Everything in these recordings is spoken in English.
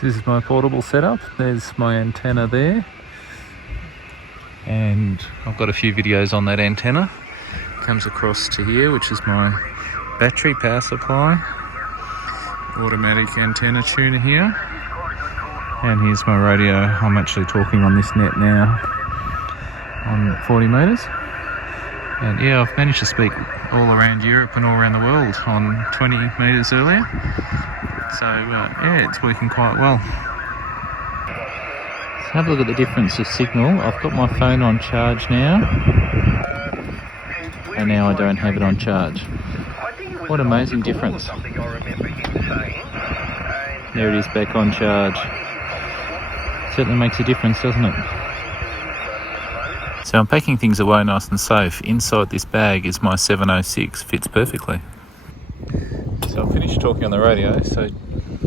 This is my portable setup. There's my antenna there, and I've got a few videos on that antenna. Comes across to here, which is my battery power supply, automatic antenna tuner here, and here's my radio. I'm actually talking on this net now on 40 metres, and yeah, I've managed to speak all around Europe and all around the world on 20 metres earlier. So yeah, it's working quite well. So have a look at the difference of signal. I've got my phone on charge now, and now I don't have it on charge. What amazing difference. There it is, back on charge. Certainly makes a difference, doesn't it? So I'm packing things away nice and safe. Inside this bag is my 706, fits perfectly. So I finished talking on the radio, so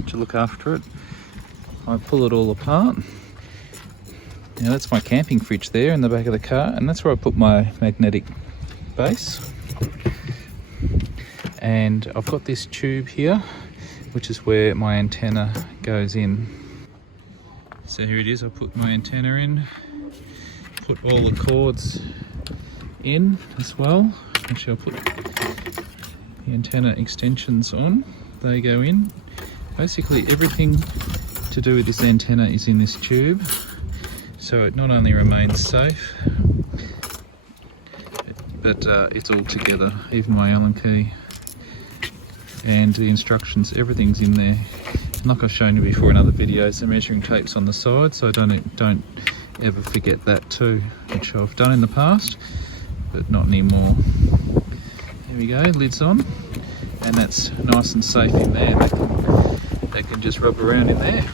to look after it, I pull it all apart. Now that's my camping fridge there in the back of the car, and that's where I put my magnetic base. And I've got this tube here, which is where my antenna goes in. So here it is, I put my antenna in, put all the cords in as well. Actually, I'll put the antenna extensions on, they go in. Basically everything to do with this antenna is in this tube, so it not only remains safe, but it's all together, even my Allen key and the instructions, everything's in there. And like I've shown you before in other videos, the measuring tape's on the side, so don't ever forget that too, which I've done in the past, but not anymore. There we go, lid's on, and that's nice and safe in there. They can just rub around in there.